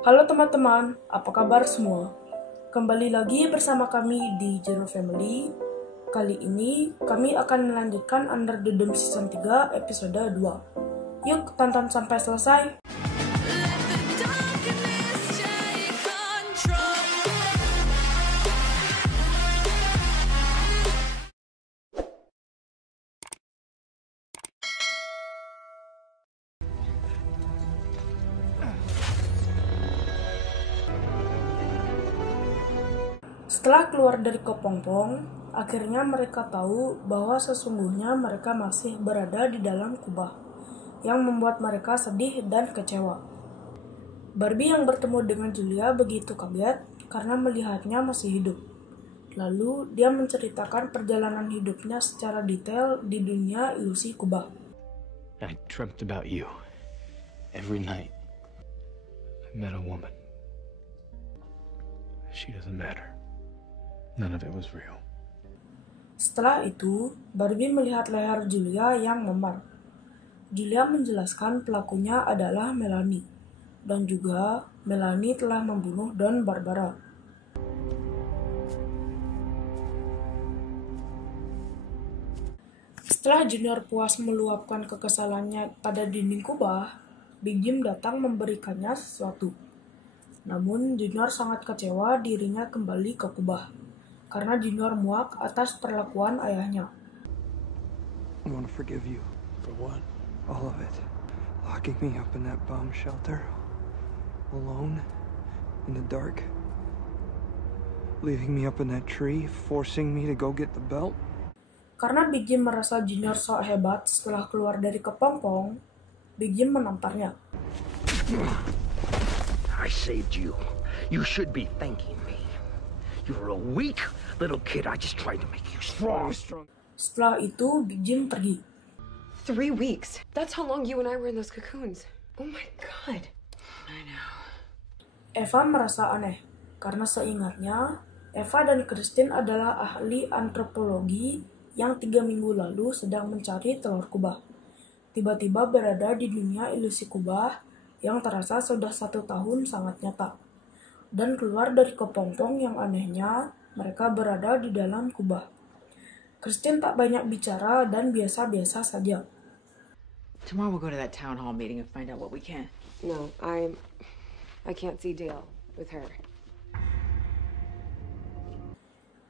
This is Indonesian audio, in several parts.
Halo teman-teman, apa kabar semua? Kembali lagi bersama kami di Zero Family. Kali ini kami akan melanjutkan Under the Dome Season 3 episode 2. Yuk tonton sampai selesai. Setelah keluar dari kepompong, akhirnya mereka tahu bahwa sesungguhnya mereka masih berada di dalam kubah, yang membuat mereka sedih dan kecewa. Barbie yang bertemu dengan Julia begitu kaget karena melihatnya masih hidup. Lalu dia menceritakan perjalanan hidupnya secara detail di dunia ilusi kubah. I dreamt about you every night. I met a woman. She doesn't matter. None of it was real. Setelah itu, Barbie melihat leher Julia yang memar. Julia menjelaskan pelakunya adalah Melanie, dan juga Melanie telah membunuh Don Barbara. Setelah Junior puas meluapkan kekesalannya pada dinding kubah, Big Jim datang memberikannya sesuatu. Namun Junior sangat kecewa dirinya kembali ke kubah, karena Junior muak atas perlakuan ayahnya. I want to forgive you. For what? All of it. Locking me up in that bomb shelter. Alone. In the dark. Leaving me up in that tree. Forcing me to go get the belt. Karena Big Jim merasa Junior sok hebat setelah keluar dari kepompong, Big Jim menamparnya. I saved you. You should be thanking me. You were a weak little kid. I just tried to make you strong. Setelah itu, Big Jim pergi. 3 weeks. That's how long you and I were in those cocoons. Oh my god. I know. Eva merasa aneh, karena seingatnya, Eva dan Christine adalah ahli antropologi yang 3 minggu lalu sedang mencari telur kubah. Tiba-tiba berada di dunia ilusi kubah yang terasa sudah 1 tahun sangat nyata. Dan keluar dari kepompong yang anehnya, mereka berada di dalam kubah. Christine tak banyak bicara dan biasa-biasa saja. Tomorrow we'll go to that town hall meeting and find out what we can. No, I can't see Dale with her.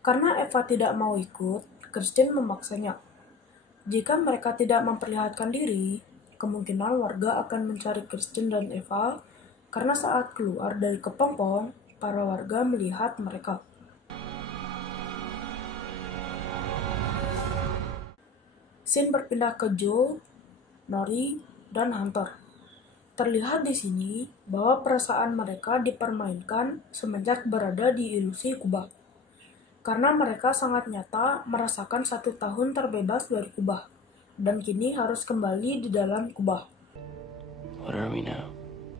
Karena Eva tidak mau ikut, Christine memaksanya. Jika mereka tidak memperlihatkan diri, kemungkinan warga akan mencari Christine dan Eva, karena saat keluar dari kepompong, para warga melihat mereka. Scene berpindah ke Joe, Nori, dan Hunter. Terlihat di sini bahwa perasaan mereka dipermainkan semenjak berada di ilusi kubah. Karena mereka sangat nyata merasakan 1 tahun terbebas dari kubah, dan kini harus kembali di dalam kubah. What are we now?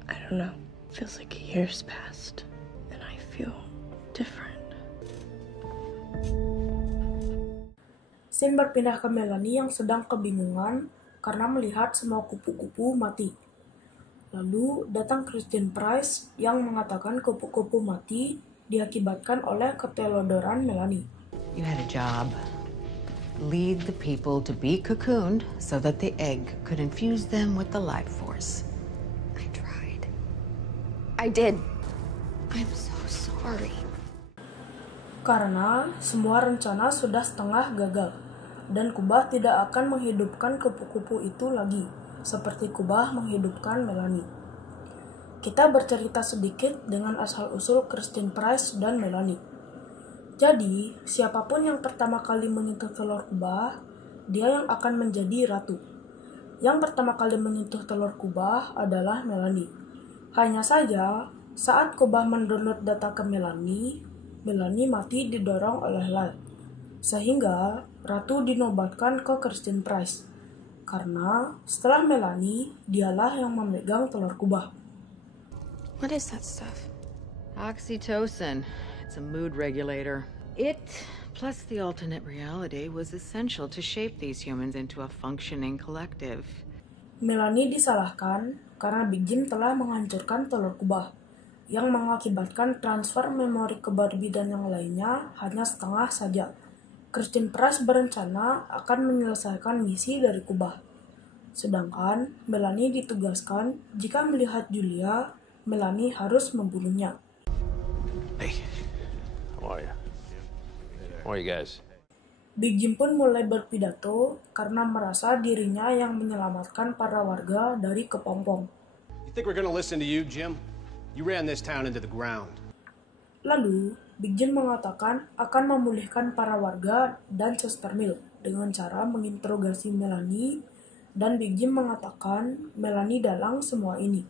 I don't know. Feels like years passed, and I feel different. Scene berpindah ke Melanie yang sedang kebingungan karena melihat semua kupu-kupu mati. Lalu datang Christine Price yang mengatakan kupu-kupu mati diakibatkan oleh ketelodoran Melanie. You had a job. Lead the people to be cocooned so that the egg could infuse them with the life force. I tried. I did. I'm so sorry. Karena semua rencana sudah setengah gagal, dan kubah tidak akan menghidupkan kupu-kupu itu lagi, seperti kubah menghidupkan Melanie. Kita bercerita sedikit dengan asal-usul Christine Price dan Melanie. Jadi, siapapun yang pertama kali menyentuh telur kubah, dia yang akan menjadi ratu. Yang pertama kali menyentuh telur kubah adalah Melanie. Hanya saja, saat kubah mendownload data ke Melanie, Melanie mati didorong oleh light. Sehingga, ratu dinobatkan ke Christine Price. Karena setelah Melanie, dialah yang memegang telur kubah. What is that stuff? Oxytocin. It's a mood regulator. It, plus the alternate reality, was essential to shape these humans into a functioning collective. Melanie disalahkan karena Big Jim telah menghancurkan telur kubah, yang mengakibatkan transfer memori ke Barbie dan yang lainnya hanya setengah saja. Christine Price berencana akan menyelesaikan misi dari kubah. Sedangkan Melanie ditugaskan jika melihat Julia, Melanie harus membunuhnya. Hey, how are you? How are you guys? Big Jim pun mulai berpidato karena merasa dirinya yang menyelamatkan para warga dari kepompong. You think we're gonna listen to you, Jim? You ran this town into the ground. Lalu, Big Jim mengatakan akan memulihkan para warga dan Chester Mill dengan cara menginterogasi Melanie, dan Big Jim mengatakan Melanie dalang semua ini.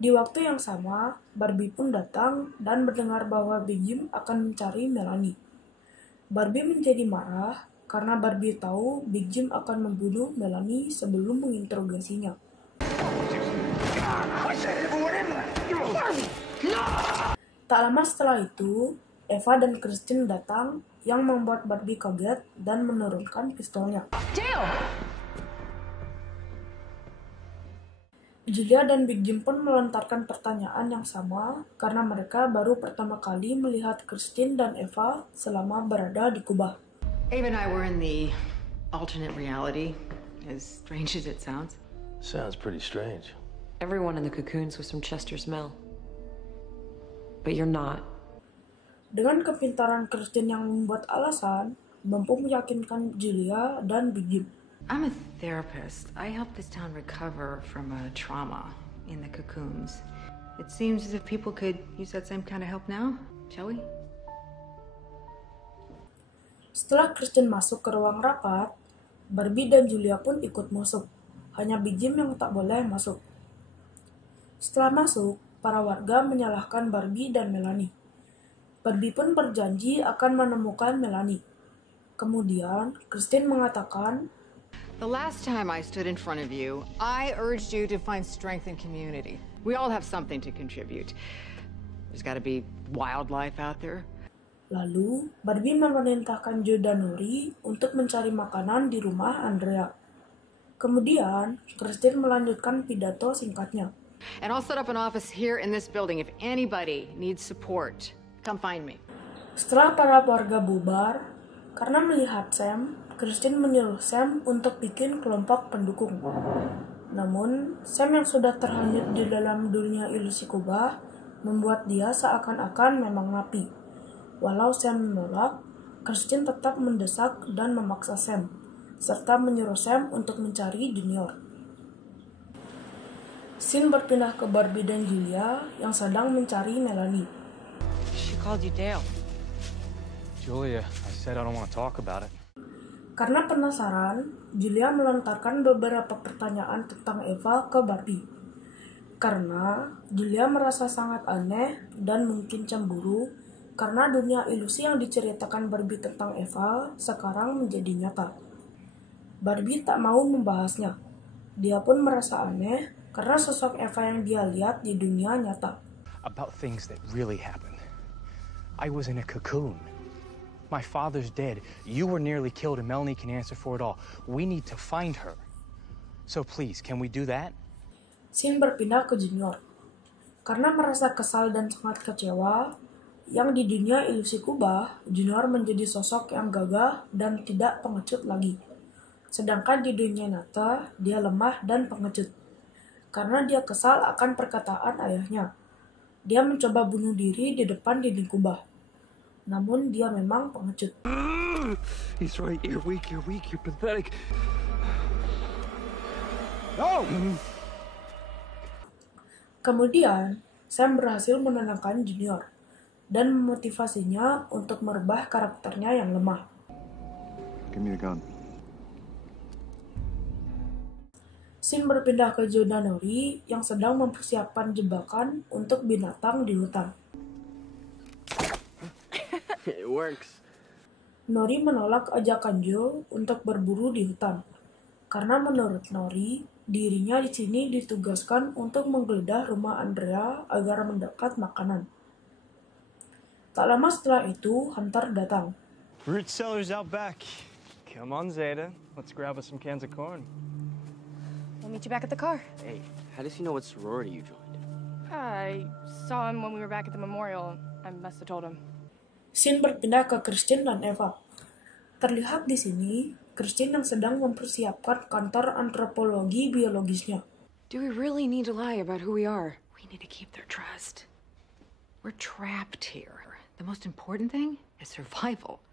Di waktu yang sama, Barbie pun datang dan mendengar bahwa Big Jim akan mencari Melanie. Barbie menjadi marah karena Barbie tahu Big Jim akan membunuh Melanie sebelum menginterogasinya. Tak lama setelah itu, Eva dan Christine datang yang membuat Barbie kaget dan menurunkan pistolnya. Julia dan Big Jim pun melontarkan pertanyaan yang sama karena mereka baru pertama kali melihat Christine dan Eva selama berada di kubah. Ava and I were in the alternate reality, as strange as it sounds. Sounds pretty strange. Everyone in the cocoons was from Chester's Mill. But you're not. Dengan kepintaran Christine yang membuat alasan, mampu meyakinkan Julia dan Big Jim. I'm a therapist. I help this town recover from a trauma in the cocoons. It seems as if people could use that same kind of help now, shall we? Setelah Christine masuk ke ruang rapat, Barbie dan Julia pun ikut masuk. Hanya Big Jim yang tak boleh masuk. Setelah masuk, para warga menyalahkan Barbie dan Melanie. Barbie pun berjanji akan menemukan Melanie. Kemudian, Christine mengatakan, The last time I stood in front of you, I urged you to find strength in community. We all have something to contribute. There's got to be wildlife out there. Lalu, Barbie memerintahkan Joe dan Nori untuk mencari makanan di rumah Andrea. Kemudian, Christine melanjutkan pidato singkatnya. And I'll set up an office here in this building if anybody needs support. Come find me. Setelah para warga bubar, karena melihat Sam, Christine menyuruh Sam untuk bikin kelompok pendukung. Namun, Sam yang sudah terhanyut di dalam dunia ilusi kubah membuat dia seakan-akan memang napi. Walau Sam menolak, Christine tetap mendesak dan memaksa Sam, serta menyuruh Sam untuk mencari Junior. Scene berpindah ke Barbie dan Julia yang sedang mencari Melanie. She called you Dale. Julia, I said I don't want to talk about it. Karena penasaran, Julia melontarkan beberapa pertanyaan tentang Eva ke Barbie. Karena Julia merasa sangat aneh dan mungkin cemburu karena dunia ilusi yang diceritakan Barbie tentang Eva sekarang menjadi nyata. Barbie tak mau membahasnya. Dia pun merasa aneh karena sosok Eva yang dia lihat di dunia nyata. About things that really happened. I was in a cocoon. My father's dead. You were nearly killed and Melanie can answer for it all. We need to find her. So please, can we do that? Scene berpindah ke Junior. Karena merasa kesal dan sangat kecewa, yang di dunia ilusi kubah, Junior menjadi sosok yang gagah dan tidak pengecut lagi. Sedangkan di dunia nyata, dia lemah dan pengecut. Karena dia kesal akan perkataan ayahnya. Dia mencoba bunuh diri di depan dinding kubah. Namun dia memang pengecut. He's right. You're weak. You're pathetic. No! Kemudian, Sam berhasil menenangkan Junior dan memotivasinya untuk merubah karakternya yang lemah. Give me the gun. Scene berpindah ke Joe dan Nori yang sedang mempersiapkan jebakan untuk binatang di hutan. It works. Nori menolak ajakan Joe untuk berburu di hutan. Karena menurut Nori, dirinya di sini ditugaskan untuk menggeledah rumah Andrea agar mendapat makanan. Tak lama setelah itu, Hunter datang. Root cellar's out back. Come on, Zeta. Let's grab us some cans of corn. We'll meet you back at the car. Hey, how does he know what sorority you joined? I saw him when we were back at the memorial. I must have told him. Scene berpindah ke Christine dan Eva. Terlihat di sini, Christine yang sedang mempersiapkan kantor antropologi biologisnya. Do we really need to lie about who we are? We need to keep their trust. We're trapped here. The most important thing is survival.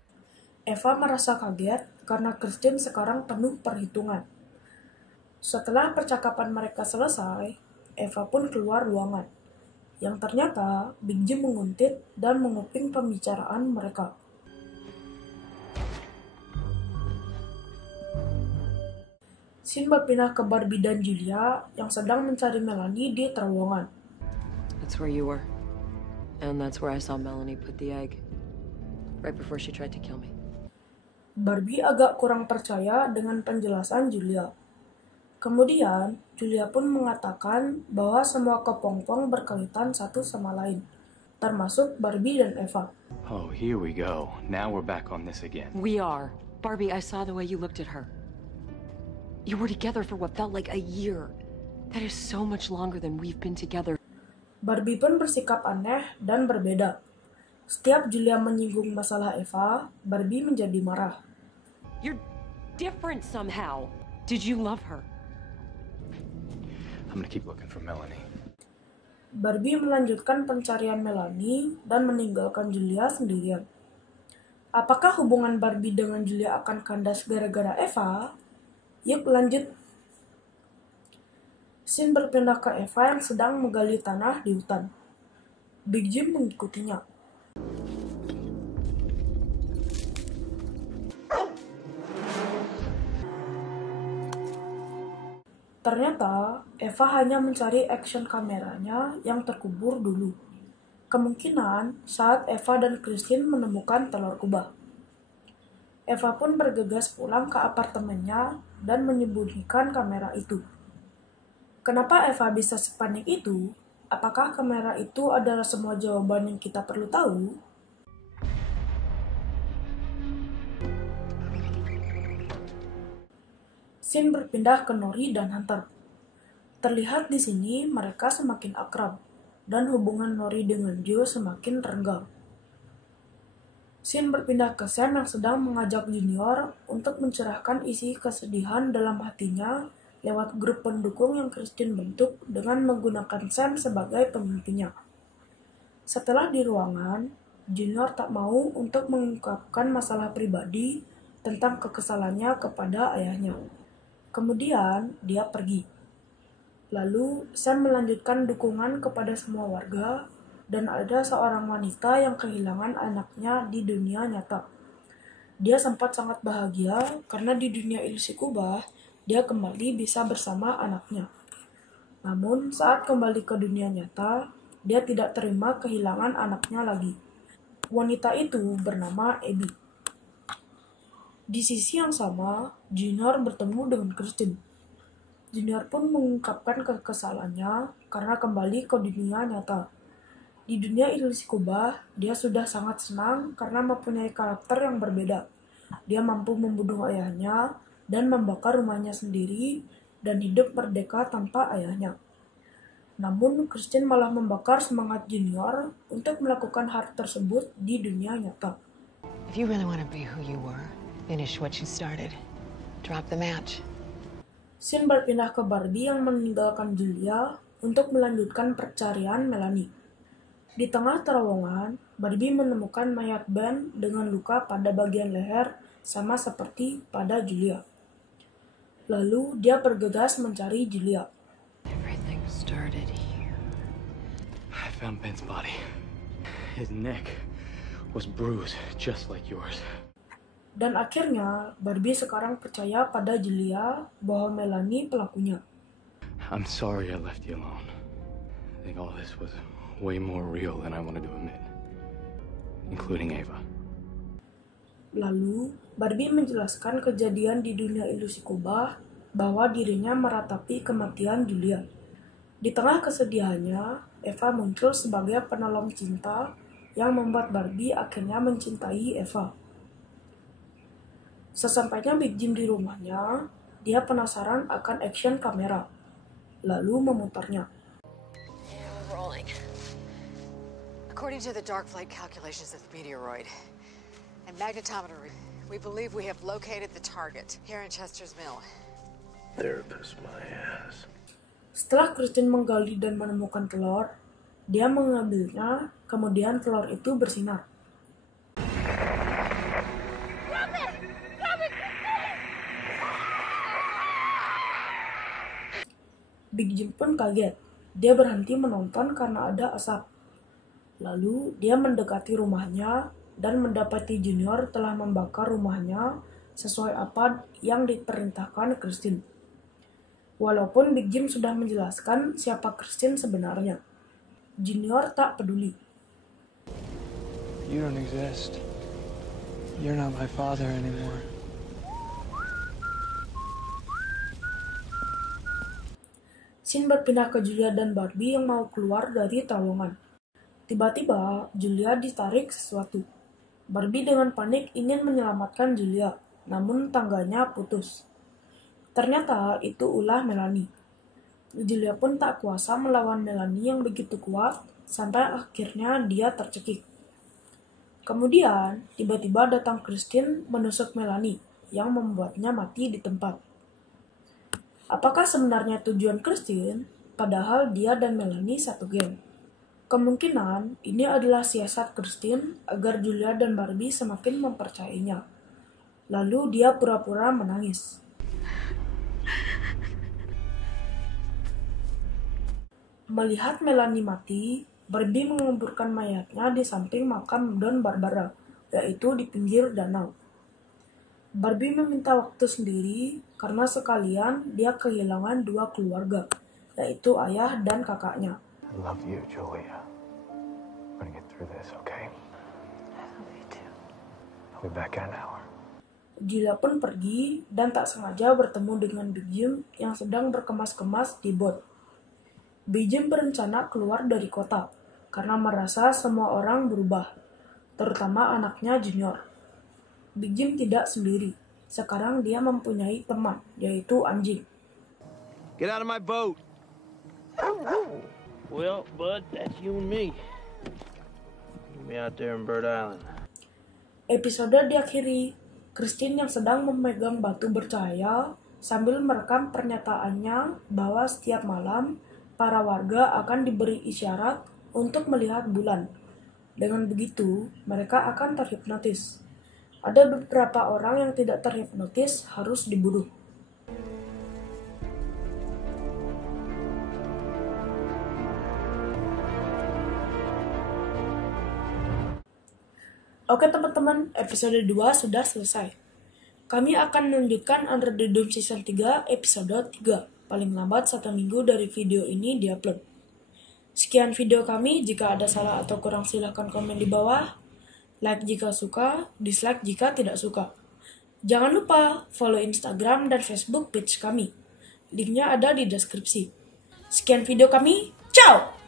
Eva merasa kaget karena Christine sekarang penuh perhitungan. Setelah percakapan mereka selesai, Eva pun keluar ruangan. Yang ternyata Big Jim menguntit dan menguping pembicaraan mereka. Scene berpindah ke Barbie dan Julia yang sedang mencari Melanie di terowongan. That's where you were. And that's where I saw Melanie put the egg. Right before she tried to kill me. Barbie agak kurang percaya dengan penjelasan Julia. Kemudian, Julia pun mengatakan bahwa semua kepompong berkaitan satu sama lain, termasuk Barbie dan Eva. Oh, here we go. Now we're back on this again. We are. Barbie, I saw the way you looked at her. You were together for what felt like a year. That is so much longer than we've been together. Barbie pun bersikap aneh dan berbeda. Setiap Julia menyinggung masalah Eva, Barbie menjadi marah. You're different somehow. Did you love her? I'm gonna keep looking for Melanie. Barbie melanjutkan pencarian Melanie dan meninggalkan Julia sendirian. Apakah hubungan Barbie dengan Julia akan kandas gara-gara Eva? Yuk lanjut. Scene berpindah ke Eva yang sedang menggali tanah di hutan. Big Jim mengikutinya. Ternyata, Eva hanya mencari action kameranya yang terkubur dulu. Kemungkinan saat Eva dan Christine menemukan telur kubah. Eva pun bergegas pulang ke apartemennya dan menyembunyikan kamera itu. Kenapa Eva bisa sepanik itu? Apakah kamera itu adalah semua jawaban yang kita perlu tahu? Scene berpindah ke Nori dan Hunter. Terlihat di sini mereka semakin akrab, dan hubungan Nori dengan Joe semakin renggang. Scene berpindah ke Sam yang sedang mengajak Junior untuk mencerahkan isi kesedihan dalam hatinya lewat grup pendukung yang Christine bentuk dengan menggunakan Sam sebagai pemimpinnya. Setelah di ruangan, Junior tak mau untuk mengungkapkan masalah pribadi tentang kekesalannya kepada ayahnya. Kemudian, dia pergi. Lalu, Sam melanjutkan dukungan kepada semua warga, dan ada seorang wanita yang kehilangan anaknya di dunia nyata. Dia sempat sangat bahagia karena di dunia ilusi kubah, dia kembali bisa bersama anaknya. Namun, saat kembali ke dunia nyata, dia tidak terima kehilangan anaknya lagi. Wanita itu bernama Abby. Di sisi yang sama, Junior bertemu dengan Christine. Junior pun mengungkapkan kekesalannya karena kembali ke dunia nyata. Di dunia ilusi kubah, dia sudah sangat senang karena mempunyai karakter yang berbeda. Dia mampu membunuh ayahnya dan membakar rumahnya sendiri dan hidup merdeka tanpa ayahnya. Namun, Christine malah membakar semangat Junior untuk melakukan hal tersebut di dunia nyata. If you really want to be who you were, finish what you started. Drop the match. Scene berpindah ke Barbie yang meninggalkan Julia untuk melanjutkan pencarian Melanie. Di tengah terowongan, Barbie menemukan mayat Ben dengan luka pada bagian leher sama seperti pada Julia. Lalu dia bergegas mencari Julia. Everything started here. I found Ben's body. His neck was bruised just like yours. Dan akhirnya, Barbie sekarang percaya pada Julia bahwa Melanie pelakunya. I'm sorry I left you alone. I think all this was way more real than I wanted to admit. Including Eva. Lalu, Barbie menjelaskan kejadian di dunia ilusi kubah bahwa dirinya meratapi kematian Julia. Di tengah kesedihannya, Eva muncul sebagai penolong cinta yang membuat Barbie akhirnya mencintai Eva. Sesampainya Big Jim di rumahnya, dia penasaran akan action kamera, lalu memutarnya. We're rolling. According to the dark flight calculations of the meteoroid and magnetometer, we believe we have located the target here in Chester's Mill. Therapist my ass. Setelah Christine menggali dan menemukan telur, dia mengambilnya, kemudian telur itu bersinar. Big Jim pun kaget. Dia berhenti menonton karena ada asap. Lalu dia mendekati rumahnya dan mendapati Junior telah membakar rumahnya sesuai apa yang diperintahkan Christine. Walaupun Big Jim sudah menjelaskan siapa Christine sebenarnya, Junior tak peduli. You don't exist. You're not my father anymore. Scene berpindah ke Julia dan Barbie yang mau keluar dari terowongan. Tiba-tiba, Julia ditarik sesuatu. Barbie dengan panik ingin menyelamatkan Julia, namun tangganya putus. Ternyata itu ulah Melanie. Julia pun tak kuasa melawan Melanie yang begitu kuat, sampai akhirnya dia tercekik. Kemudian, tiba-tiba datang Christine menusuk Melanie, yang membuatnya mati di tempat. Apakah sebenarnya tujuan Christine, padahal dia dan Melanie satu geng? Kemungkinan ini adalah siasat Christine agar Julia dan Barbie semakin mempercayainya. Lalu dia pura-pura menangis. Melihat Melanie mati, Barbie menguburkan mayatnya di samping makam Don Barbara, yaitu di pinggir danau. Barbie meminta waktu sendiri karena sekalian dia kehilangan dua keluarga, yaitu ayah dan kakaknya. I love you, Julia. We're gonna get through this, okay? I love you too. I'll be back in an hour. Julia pun pergi dan tak sengaja bertemu dengan Big Jim yang sedang berkemas-kemas di bot. Big Jim berencana keluar dari kota karena merasa semua orang berubah, terutama anaknya Junior. Big Jim tidak sendiri. Sekarang dia mempunyai teman, yaitu anjing. Get out of my boat. Well, bud, that's you and me. Meet me out there in Bird Island. Episode diakhiri. Christine yang sedang memegang batu bercahaya sambil merekam pernyataannya bahwa setiap malam para warga akan diberi isyarat untuk melihat bulan. Dengan begitu, mereka akan terhipnotis. Ada beberapa orang yang tidak terhipnotis harus dibunuh. Oke teman-teman, episode 2 sudah selesai. Kami akan melanjutkan Under the Dome Season 3 episode 3, paling lambat 1 minggu dari video ini diupload. Sekian video kami, jika ada salah atau kurang silahkan komen di bawah. Like jika suka, dislike jika tidak suka. Jangan lupa follow Instagram dan Facebook page kami. Linknya ada di deskripsi. Sekian video kami, ciao!